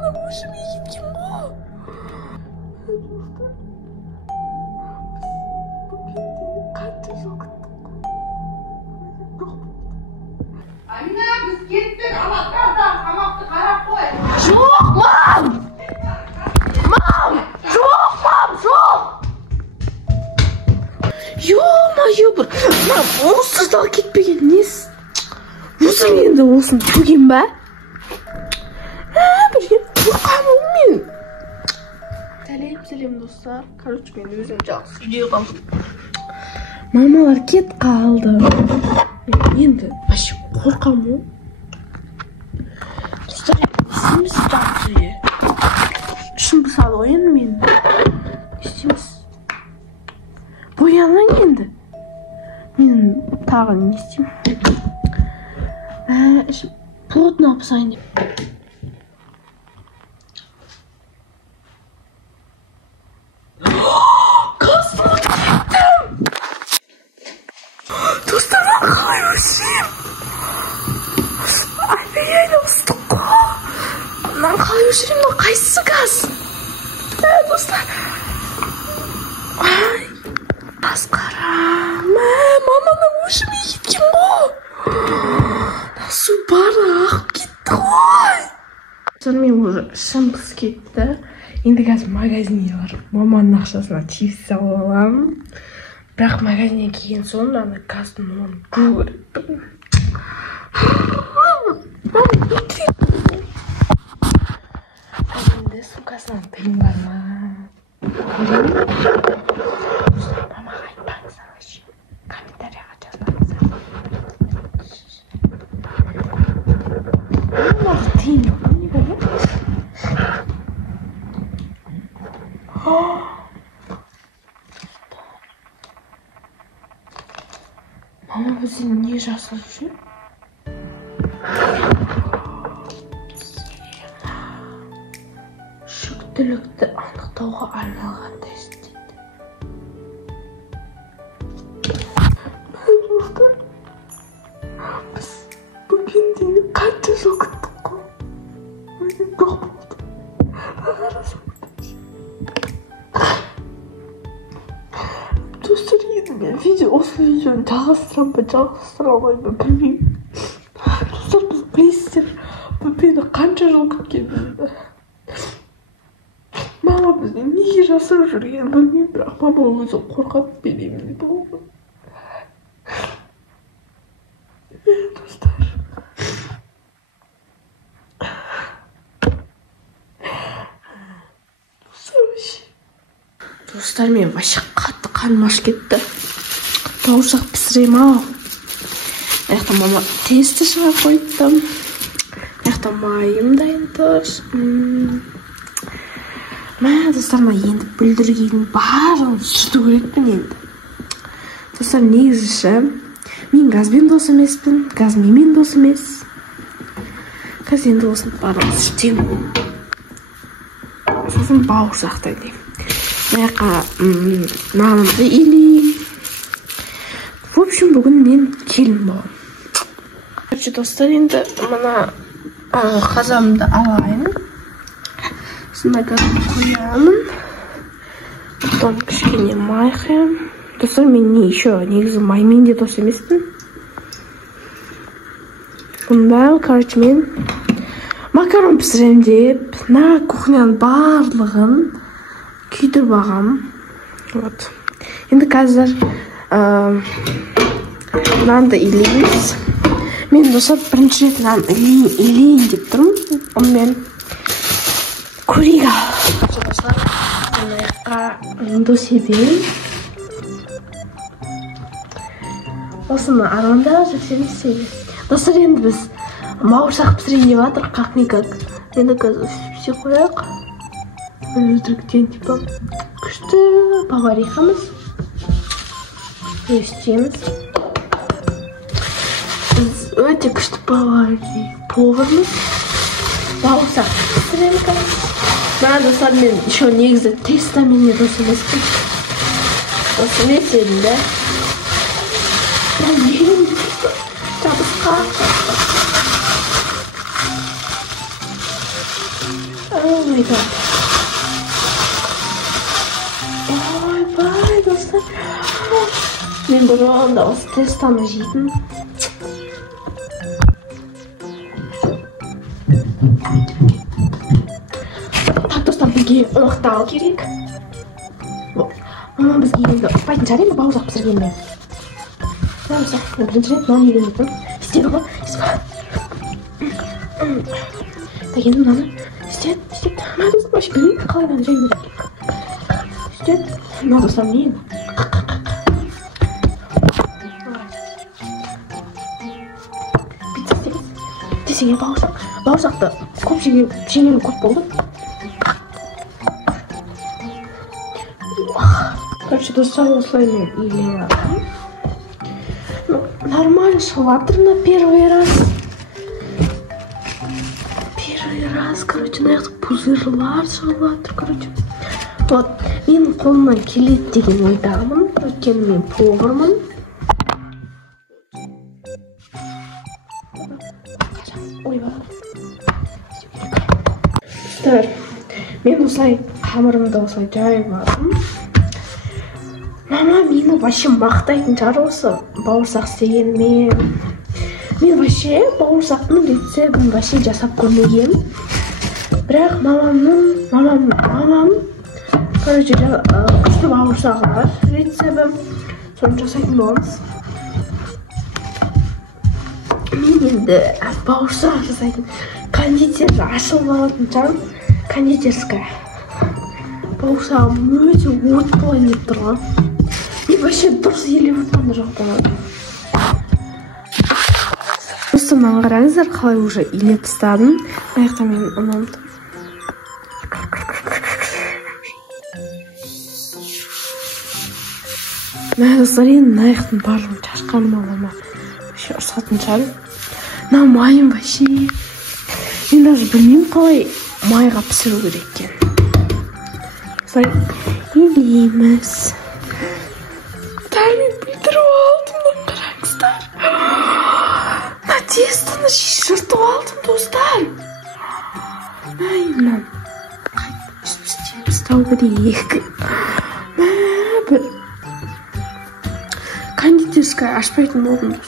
маманы өшіме кеткен ғой. Қанша жыл күттік қой. Амина, біз кеттік, алақаздан тамақты қарап қой. Жоқ, мам! Мам! Жоқ, мам, жоқ! Ё-моё, бір... Мам, онсыз да кетпеген несі? Өзің енді осыны төген ба? Бірге қорқамын мен. Сәлем достар. Короче, мен өзім жақсы үйде қалдым. Мамалар кет қалды. Енді вообще қорқамын. Достар, істейміз жақсы үйде. Шын мысалы ғой енді мен. Істейміз. Боянын енді. Мен тағы не істеймін? Плотно обсайын. Қасымды кеттім! Достардан қалай өшірем? Айбей-айна ұстық қой. Мынан қалай өшірем? Мына қайсысы газ? Достар. Ай, масқара. Маманың өшіме кеткен ғой. Су барлығы ағып кетті ғой. Сонымен уже шым қыз кетті. Енді қазір магазинге барып маманың ақшасына чипс алып аламын. Бірақ магазинге келген соң ана газдың орнын жуу керек. Енді сумкасынан тыйым бар ма? Мамаға айтпаңыздар вообще. Комментарияға жазбаңыздар. Тыйым жоқ, не болады? Мама бізден не жасап жүр? Жүктілікті анықтауға арналған тест дейді. Біз бүгіндегі қанша жыл күттік қой. Өзім жоқ болды. Достар, енді мен осы видеоны жалғастырамын ба, жалғастыра алмаймын ба білмеймін. Достар, біз білесіздер, мені қанша жыл күткенімізді. Мама бізді неге жасырып жүргенін білмеймін, бірақ мама өзі қорқап беремін болды. Достар. Достар, мен вообще қатты қаным ашып кетті. Бауырсақ пісірем ау. Аяқта мама тесті шығарып қойды. Аяқта майым дайын тұр. Достар, енді бүлдіргеннің барлығын сүрту керекпін енді. Достар, негізі мен газбен дос емеспін, газ менімен дос емес. Қазір енді осыны барлығын сүртемін. Сосын бауырсақ дайындаймын. Маяққа нанымды илеймін. В общем, бүгін мен келін боламын. Короче, достар, енді мына қазанымды алайын. Сонда газды қоямын. Потом кішкене май құямын. Достар, мен негізі маймен де дос емеспін. Бұнда, короче, мен макарон пісірем деп, на кухняның барлығын күйдіріп ағам. Енді қазір нанды илейміз. Мен достар бірінші рет нан илейін деп тұрмын. Онымен көрейік ал. Достар, аяққа нанды себейін. Осыны аронда жүксені істейді. Достар, енді біз бауырсақ пісірейін деп жатыр, как-никак. Енді қазір все қояйық. Өтіріктен типа күшті поварихамыз. Естеміз. Біз өте күшті повармыз. Бауырсақ пісіреміз. Достар, мен еще негізі тестамен не дос емеспін. Дос емес едім да. Жабысқа. айтамын. Ойбай, достар. Мен бұрында осы тестаны жейтін. Так, достар, бізге ұлықтау керек. Мама бізге енді ұқпайтын шығар енді бауырсақ пісіргенмен. Бауырсақ, бірінші рет нан үйренетін. Істеді ғой, так, енді мынаны істеді. Ма, достар, вообще білмеймін, қалай мынаны жайын керек. Істеді. Ма, достар, не енді? Пицца істеміз. Десеге бауырсақты көп жеңелі көп болды. Короче, достар, осылай мен илеп алдым. Нормально шалатыр на первый раз. Короче, на яқты пузырлар шалатыр, короче. Вот, менің қолымнан келеді деген ойдамын. Өйткені мен повармын. Достар, мен осылай қамырымды осылай жайып алдым. Мама мені вообще мақтайтын шығар осы бауырсақ істегеніме. Мен вообще бауырсақтың рецебін вообще жасап көрмегем. Бірақ мамам короче күшті бауырсағы бар рецебі. Соны жасайтын боламыз. Мен енді бауырсақ жасайтын кондитер ашылып алатын шығармын. Кондитерская. Бауырсағым өте от болайын деп тұрған. Мен вообще дұрыс елеп отырғанда жоқ болады. Осы маған қараңыздар, қалай уже илеп тастадым. Аяқта мен ұнамдым. Мә, достар, енді аяқтың барлығын шашқаным мама вообще ұрсатын шығар. Мына майым вообще. Мен даже білмеймін қалай майға пісіру керек екен. Осылай илейміз. Мен бүйтіріп алдым, қараңыздар. Мына тестаны жыртып алдым, достар. Мына ұстау керек. Бір кондитерская ашпайтын болдым, достар.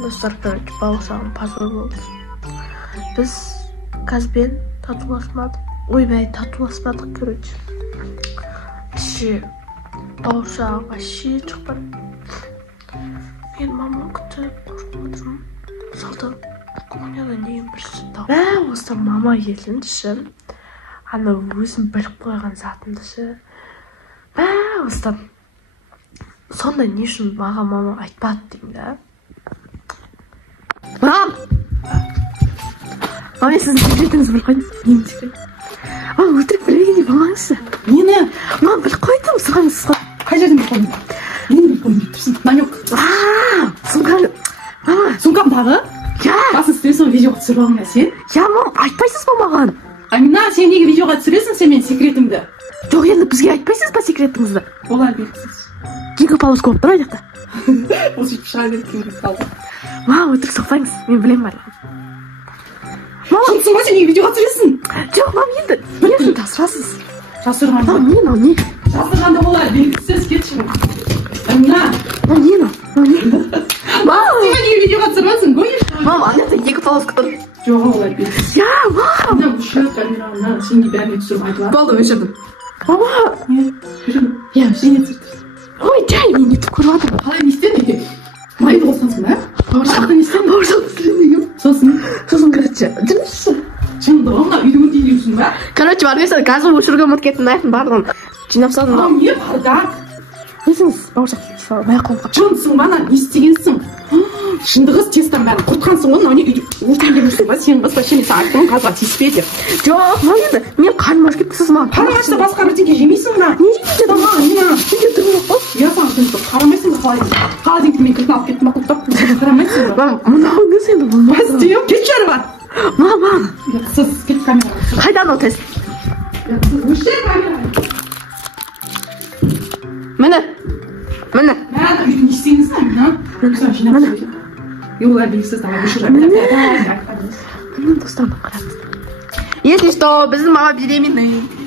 Достар, короче, бауырсағым пазар болды. Біз газбен татуласпадық, короче. Бауырсағы вообще шықпады. Мен мама күтіп қорқып отырмын. Салды кухняда неге бірінші тауып. Осы мама келдінші. Ана өзім біліп қойған затымдышы. Осыдан сонда не үшін маған мама айтпады деймін да. Мам! Мам, мен сіздің секретіңізді біліп қойдым. Нені секрет? Өтірік білмегендей болмаңызшы. Нені? Мам, біліп қойдым, сұраңыз ғой. Қай жерден біліп қойдың? Нені біліп қойдың деп тұрсың? Намек. Сумкам. Мама. Сумкам тағы? Я. Басын түсіресің, видеоға түсіріп алыңа сен? Я, мам, айтпайсыз ба маған? Амина, сен неге видеоға түсіресің сен мен секретімді? Жоқ, енді бізге айтпайсыз ба секретіңізді? Олар белгісіз. Екі полоска болып тұр айтақта. Осы шыға беріп келіп қалды. Мам, өтірік соқпаңыз, мен білем бар. Мама, шынсың ба сен неге видеоға түсіресің? Жоқ, мам, енді не үшін тасырасыз? Жасырған. Мам, не? Жасырғанда олар белгісіз, кетші. Амина. Мам, не? Мам! Сен неге видеоға түсірмесің? Мам, анада екі полоска тұр. Жоқ, олар белгісіз. Я, мам! Мына ұшы камераны сенге бәріне түсіріп айтылады. Болды, өшірдім. Мама! Не? Я, сен не түсірдім? Ой, жай, мен ютіп көріп жатырмын. Қалай не істедің екен? Майды қосқансың ба? Бауырсақты не істедің? Бауырсақ пісірдім. Сосын, короче, жүрмісі? Шындығына үйдің дейсің ба? Короче, бар бесін, газы өшірген мұткеттің аяқтың барлығын жинап салдым да. Не бардақ? Несіңіз, бауырсақ маяқ қолым қап. Шындысың ба, не істегенсің? Шындығыз тесттан бәрін құртқансың ғой, мынау не өртенген жүрсің ба? Сен басқа шене сағаттың қазға тиіспе деп. Жоқ, мам енді, мен қарным аш кетті, сіз маған. Қарным ашса басқа бірдеңе жемейсің ба? Не жемейсің? Неге тұрмын ғой? Я саған түсініп қарамайсың ба қалай? Қалай мен кілтін алып кеттім құттап, қарамайсың ба? Мам, мынауыңыз енді болмайды. Бас дейім, кетші әрі бар. Мам. Сіз кет камераға. Қайдан ол тест? Өшір камераға. Міне. Мә, үйдің не істейіңіз Амина? Міне. Олар белгісіз, давай өшір. Міне достарым қарады. Если что, біздің мама беременный.